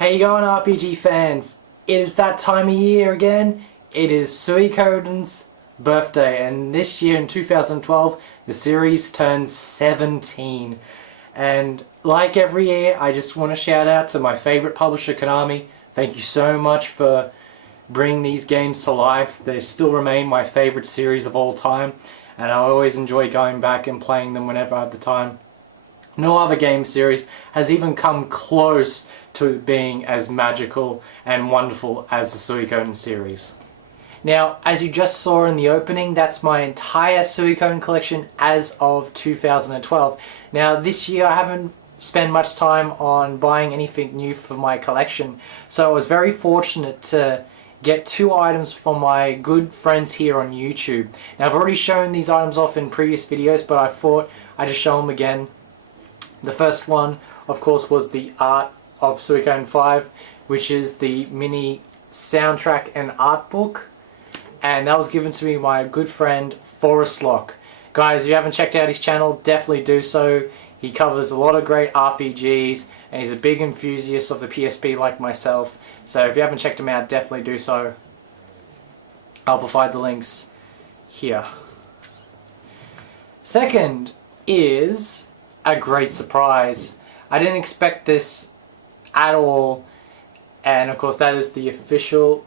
How you going, RPG fans? It is that time of year again. It is Suikoden's birthday, and this year in 2012 the series turns 17. And like every year, I just want to shout out to my favorite publisher, Konami. Thank you so much for bringing these games to life. They still remain my favorite series of all time, and I always enjoy going back and playing them whenever I have the time. No other game series has even come close to being as magical and wonderful as the Suikoden series. Now, as you just saw in the opening, that's my entire Suikoden collection as of 2012. Now, this year I haven't spent much time on buying anything new for my collection, so I was very fortunate to get two items from my good friends here on YouTube. Now, I've already shown these items off in previous videos, but I thought I'd just show them again. The first one, of course, was the art of Suikoden 5, which is the mini soundtrack and art book, and that was given to me by a good friend, Forest Lock. Guys, if you haven't checked out his channel, definitely do so. He covers a lot of great RPGs, and he's a big enthusiast of the PSP like myself, so if you haven't checked him out, definitely do so. I'll provide the links here. Second is a great surprise. I didn't expect this at all, and of course that is the official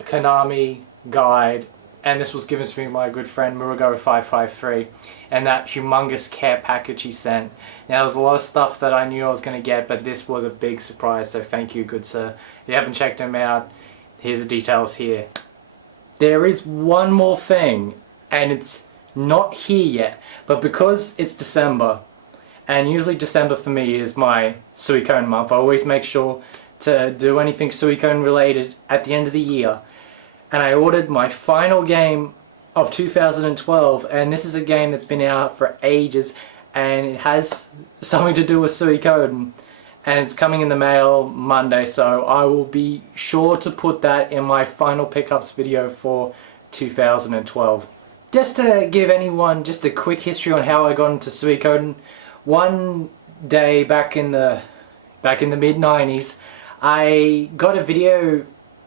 Konami guide, and this was given to me by my good friend Murugo553, and that humongous care package he sent. Now, there's a lot of stuff that I knew I was going to get, but this was a big surprise, so thank you, good sir. If you haven't checked him out, here's the details here. There is one more thing, and it's not here yet, but because it's December, and usually December for me is my Suikoden month, I always make sure to do anything Suikoden related at the end of the year. And I ordered my final game of 2012, and this is a game that's been out for ages, and it has something to do with Suikoden, and it's coming in the mail Monday, so I will be sure to put that in my final pickups video for 2012. Just to give anyone just a quick history on how I got into Suikoden, one day back in the mid-90s, I got a video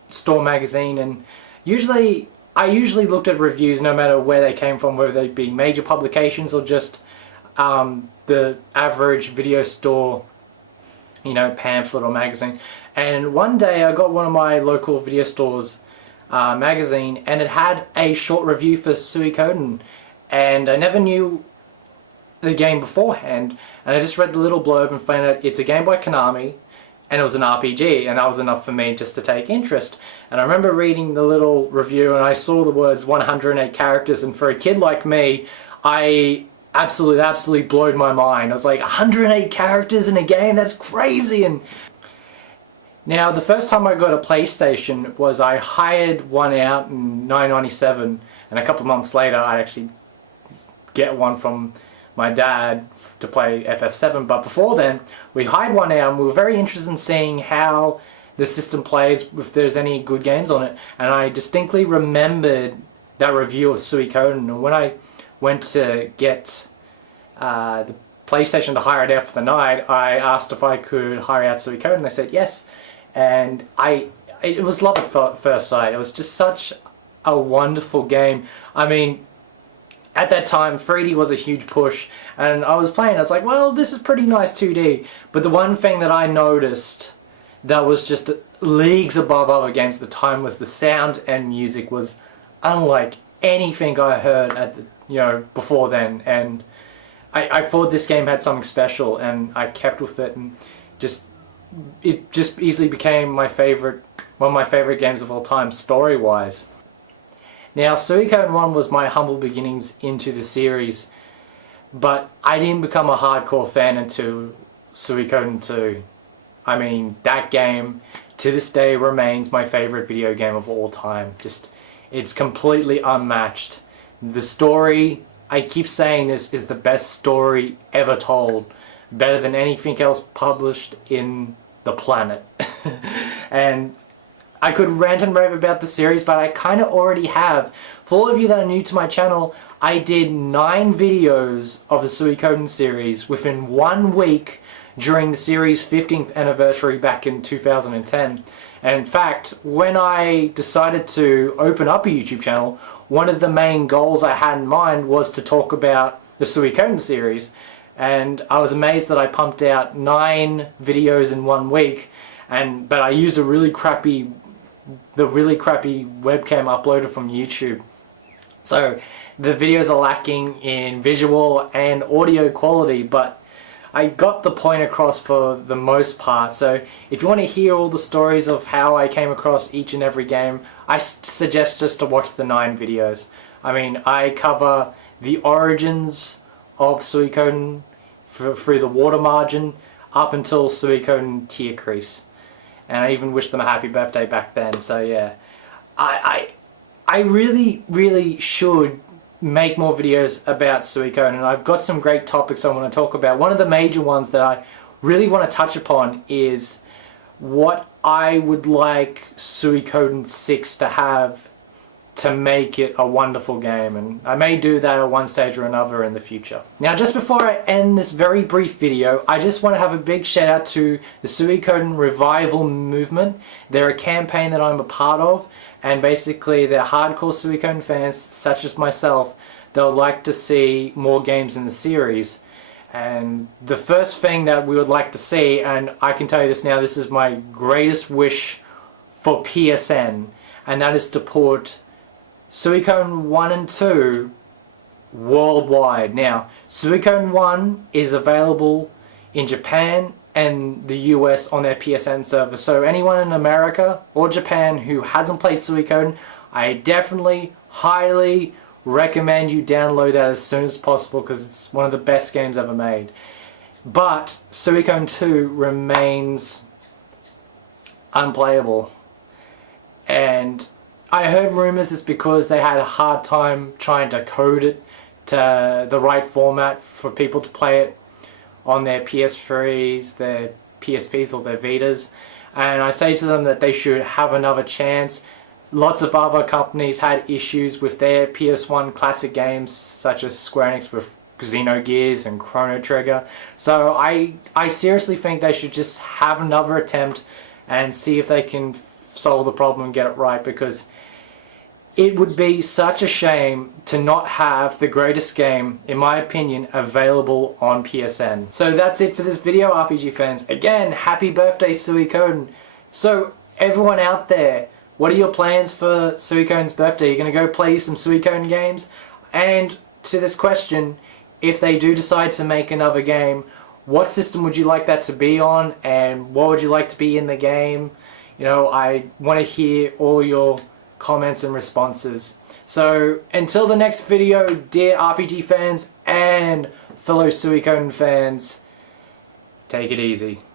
store magazine, and I usually looked at reviews no matter where they came from, whether they be major publications or just the average video store, you know, pamphlet or magazine. And one day I got one of my local video stores magazine, and it had a short review for Suikoden, and I never knew the game beforehand, and I just read the little blurb and found out it's a game by Konami, and it was an RPG, and that was enough for me just to take interest. And I remember reading the little review, and I saw the words 108 characters, and for a kid like me, I absolutely blowed my mind. I was like, 108 characters in a game? That's crazy! And now, the first time I got a PlayStation was I hired one out in 1997, and a couple of months later I actually get one from my dad to play FF7, but before then we hired one out, and we were very interested in seeing how the system plays, if there's any good games on it. And I distinctly remembered that review of Suikoden, and when I went to get the PlayStation to hire it out for the night, I asked if I could hire out Suikoden, and they said yes, and it was love at first sight. It was just such a wonderful game. I mean, at that time, 3D was a huge push, and I was playing, I was like, well, this is pretty nice 2D, but the one thing that I noticed that was just leagues above other games at the time was the sound and music was unlike anything I heard at the, before then, and I thought this game had something special, and I kept with it, and it just easily became one of my favorite games of all time, story-wise. Now, Suikoden 1 was my humble beginnings into the series, but I didn't become a hardcore fan until Suikoden 2. I mean, that game, to this day, remains my favorite video game of all time. It's completely unmatched. The story, I keep saying this, is the best story ever told. Better than anything else published in the planet. And I could rant and rave about the series, but I kind of already have. For all of you that are new to my channel, I did 9 videos of the Suikoden series within 1 week during the series' 15th anniversary back in 2010. And in fact, when I decided to open up a YouTube channel, one of the main goals I had in mind was to talk about the Suikoden series. And I was amazed that I pumped out 9 videos in 1 week, but I used the really crappy webcam uploader from YouTube. So the videos are lacking in visual and audio quality, but I got the point across for the most part. So if you want to hear all the stories of how I came across each and every game, I suggest just to watch the 9 videos. I mean, I cover the origins of Suikoden through the water margin up until Suikoden Tier Crease. And I even wished them a happy birthday back then. So yeah, I really should make more videos about Suikoden, and I've got some great topics I want to talk about. One of the major ones that I really want to touch upon is what I would like Suikoden 6 to have to make it a wonderful game, and I may do that at one stage or another in the future. Now, just before I end this very brief video, I just want to have a big shout out to the Suikoden Revival Movement. They're a campaign that I'm a part of, and basically they're hardcore Suikoden fans such as myself. They'll like to see more games in the series. And the first thing that we would like to see, and I can tell you this now, this is my greatest wish for PSN, and that is to port Suikoden 1 and 2 worldwide. Now, Suikoden 1 is available in Japan and the US on their PSN server. So anyone in America or Japan who hasn't played Suikoden, I definitely, highly recommend you download that as soon as possible, because it's one of the best games ever made. But Suikoden 2 remains unplayable. And I heard rumors it's because they had a hard time trying to code it to the right format for people to play it on their PS3s, their PSPs or their Vitas. And I say to them that they should have another chance. Lots of other companies had issues with their PS1 classic games, such as Square Enix with Xenogears and Chrono Trigger. So I seriously think they should just have another attempt and see if they can solve the problem and get it right, because it would be such a shame to not have the greatest game, in my opinion, available on PSN. So that's it for this video, RPG fans. Again, happy birthday, Suikoden. So everyone out there, what are your plans for Suikoden's birthday? You're going to go play some Suikoden games? And to this question, if they do decide to make another game, what system would you like that to be on, and what would you like to be in the game? You know, I want to hear all your comments and responses. So until the next video, dear RPG fans and fellow Suikoden fans, take it easy.